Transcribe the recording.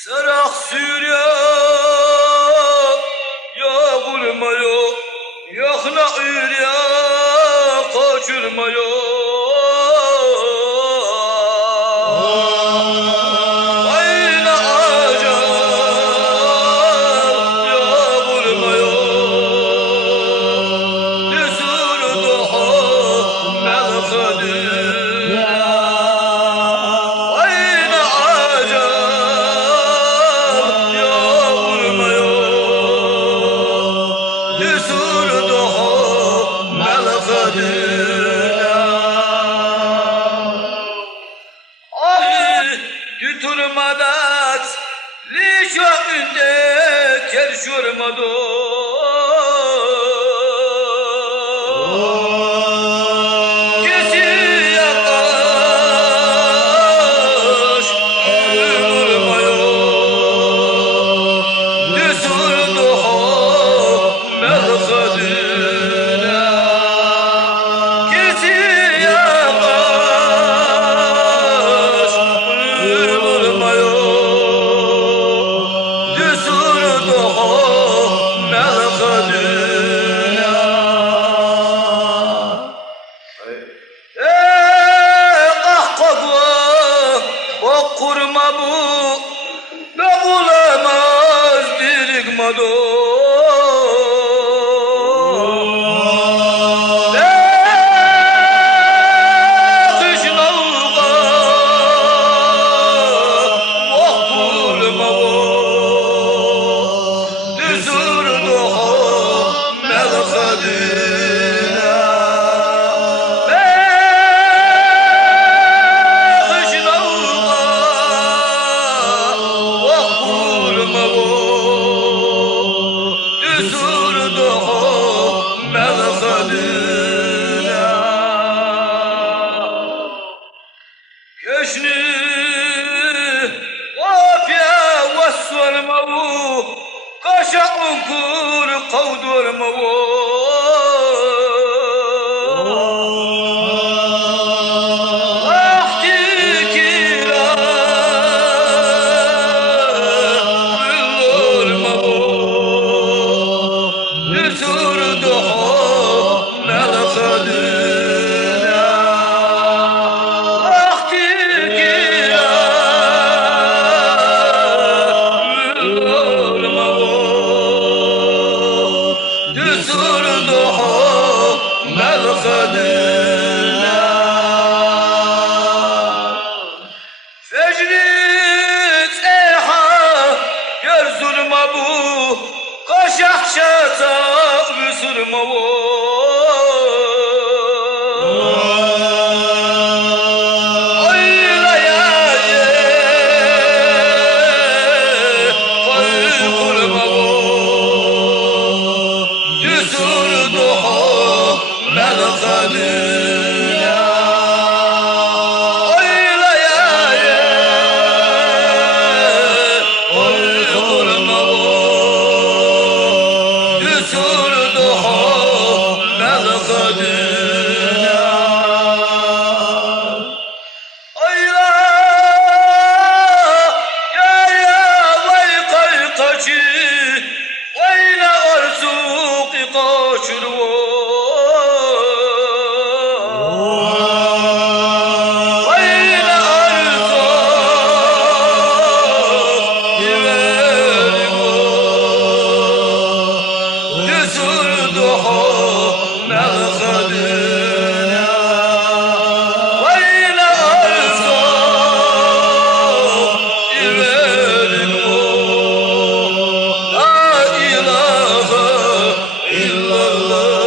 Serah Sürya ya vurmayo, yakna ürya kaçırmayo. Ayna acab ya vurmayo, Desur duha melkadir. Ayna acab ya vurmayo, Desur duha melkadir. Tutmadat lişo ünde kerşurmado. Kesi yakaş vurmayo, Desur duha melkadir. Kesi yakaş vurmayo, Desur duha melkadir. Kurma bu ne bulamaz dirikmado. Kışnavga kurma bu Desur duha melkadir. Keşni vafya vassalmavu, kaşa unkur kavdurmavu. Desur duha melkadir. Desur duha melkadir. Fecrit eha gör zulma bu, kaşah şata vüsurma bu. Desur duha melkadir. Oyla ya oy kurma bu, Desur duha melkadir. Oyla ya vay kaçı, oyla arzuk kaçırvo. Oyla arzuk ivervo, Desur duha melkadir. Oyla arzuk ivervo, La ilahe illallah.